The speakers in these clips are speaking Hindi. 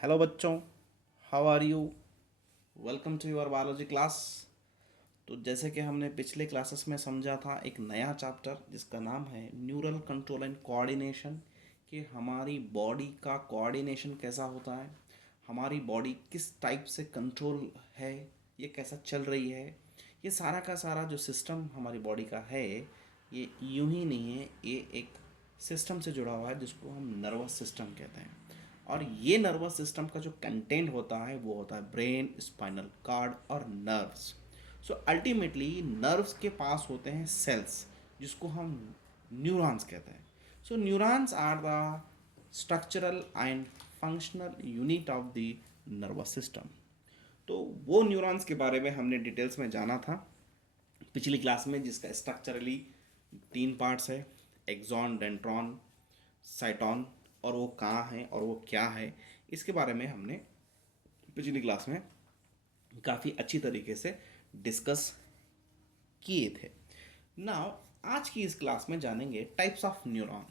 हेलो बच्चों, how are you? Welcome to your biology class. तो जैसे कि हमने पिछले क्लासेस में समझा था, एक नया चैप्टर जिसका नाम है न्यूरल कंट्रोल एंड कोऑर्डिनेशन, कि हमारी बॉडी का कोऑर्डिनेशन कैसा होता है, हमारी बॉडी किस टाइप से कंट्रोल है, ये कैसा चल रही है। ये सारा का सारा जो सिस्टम हमारी बॉडी का है, ये यूं ही नहीं है, ये एक सिस्टम से जुड़ा हुआ है जिसको हम नर्वस सिस्टम कहते हैं। और ये नर्वस सिस्टम का जो कंटेंट होता है वो होता है ब्रेन, स्पाइनल कार्ड और नर्व्स। सो अल्टीमेटली नर्व्स के पास होते हैं सेल्स, जिसको हम न्यूरॉन्स कहते हैं। So neurons are the structural and functional unit of the nervous system. तो वो न्यूरॉन्स के बारे में हमने डिटेल्स में जाना था पिछली क्लास में, जिसका स्ट्रक्चरली तीन पार्ट्स है: एक्सॉन, डेंड्रॉन, साइटॉन। और वो कहाँ है और वो क्या है, इसके बारे में हमने पिछली क्लास में काफ़ी अच्छी तरीके से डिस्कस किए थे। नाउ आज की इस क्लास में जानेंगे टाइप्स ऑफ न्यूरॉन।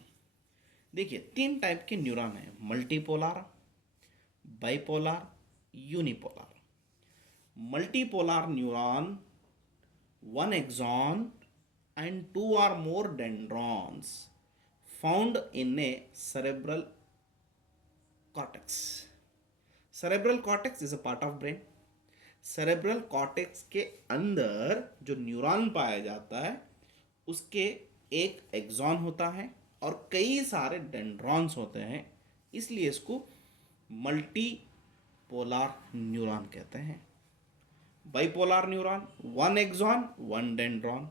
देखिए, तीन टाइप के न्यूरॉन हैं: मल्टीपोलार, बाइपोलार, यूनिपोलार। मल्टीपोलार neuron, one axon and two or more dendrons found in a cerebral cortex. Cerebral cortex is a part of brain. Cerebral cortex के अंदर जो न्यूरॉन पाया जाता है, उसके एक एक्सॉन होता है और कई सारे डेंड्रॉन्स होते हैं, इसलिए इसको मल्टी पोलार न्यूरॉन कहते हैं। Bipolar neuron, one axon one dendron,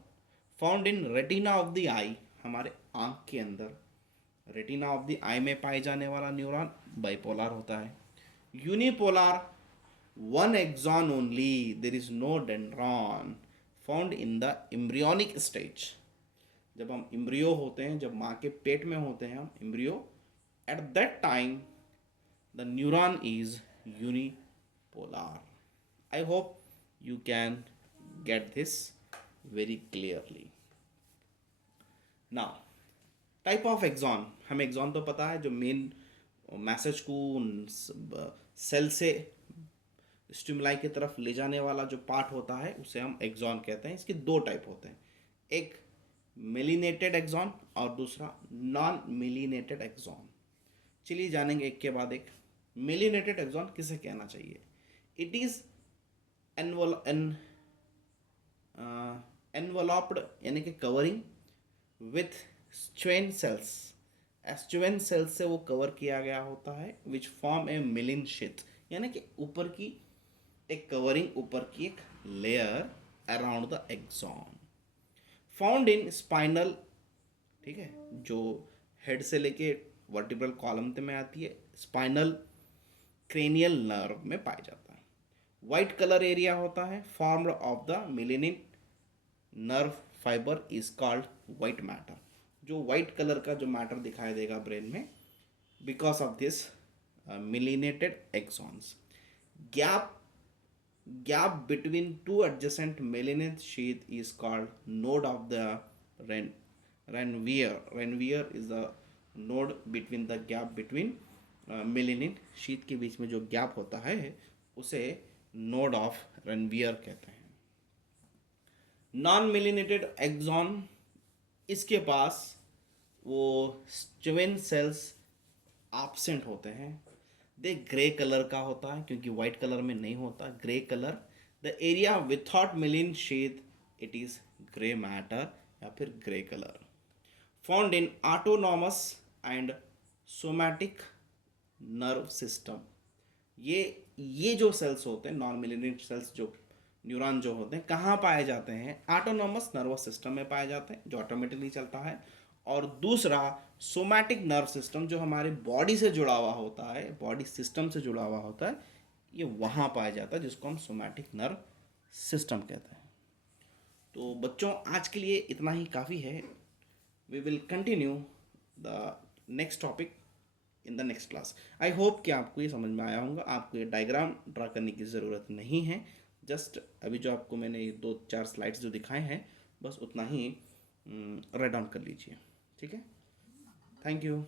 found in retina of the eye, हमारे आंख के अंदर रेटिना ऑफ द आई में पाए जाने वाला न्यूरॉन बाइपोलर होता है। Unipolar, one axon only, there is no dendron, found in the embryonic stage. जब हम इम्ब्रियो होते हैं, जब माँ के पेट में होते हैं हम embryo, at that time the neuron is unipolar. I hope you can get this very clearly. Now, type of axon, हमें एक्सॉन तो पता है, जो मेन मैसेज को सेल से स्टिमुलाई की तरफ ले जाने वाला जो पार्ट होता है उसे हम एक्सॉन कहते हैं। इसके दो टाइप होते हैं, एक मेलिनेटेड एक्सॉन और दूसरा नॉन मेलिनेटेड एक्सॉन। चलिए जानेंगे एक के बाद एक। मेलिनेटेड एक्सॉन किसे कहना चाहिए? इट इज एनवलप्ड, यानी कि कवरिंग विथ स्ट्वेन सेल्स। एस्ट्वेन सेल्स से वो कवर किया गया होता है, विच फॉर्म ए मिलिन शीथ, यानी कि ऊपर की एक कवरिंग, ऊपर की एक layer around the axon. Found in spinal, ठीक है, जो हेड से लेके वर्टिब्रल कॉलम में आती है, स्पाइनल क्रेनियल नर्व में पाया जाता है। वाइट कलर एरिया होता है, formed of the myelin nerve fibre is called white matter. जो वाइट कलर का जो मैटर दिखाई देगा ब्रेन में, because of this myelinated axons. Gap gap between two adjacent myelin sheath is called node of the Ranvier. Ranvier is the node between the gap between myelin sheath के बीच में जो गैप होता है उसे नोड ऑफ रनवियर कहते हैं। नॉन मिलिनेटेड एक्सॉन, इसके पास वो स्ट्वेन सेल्स एब्सेंट होते हैं। दे ग्रे कलर का होता है, क्योंकि वाइट कलर में नहीं होता, grey colour. The area without myelin sheath, it is grey matter या फिर grey colour. Found in autonomous and somatic nerve system. ये जो सेल्स होते हैं, नॉन मिलिनेटेड सेल्स, जो न्यूरॉन जो होते हैं, कहाँ पाए जाते हैं? ऑटोनॉमस नर्वस सिस्टम में पाए जाते हैं, जो ऑटोमेटिकली चलता है। और दूसरा सोमैटिक नर्व सिस्टम, जो हमारे बॉडी से जुड़ा हुआ होता है, बॉडी सिस्टम से जुड़ा हुआ होता है, ये वहाँ पाया जाता है, जिसको हम सोमैटिक नर्व सिस्टम कहते हैं। तो बच्चों, आज के लिए इतना ही काफ़ी है। We will continue the next topic in the next class. I hope कि आपको ये समझ में आया होगा। आपको ये डायग्राम ड्रा करने की ज़रूरत नहीं है, जस्ट अभी जो आपको मैंने ये 2-4 स्लाइड्स जो दिखाए हैं, बस उतना ही राइट डाउन कर लीजिए, ठीक है। Thank you.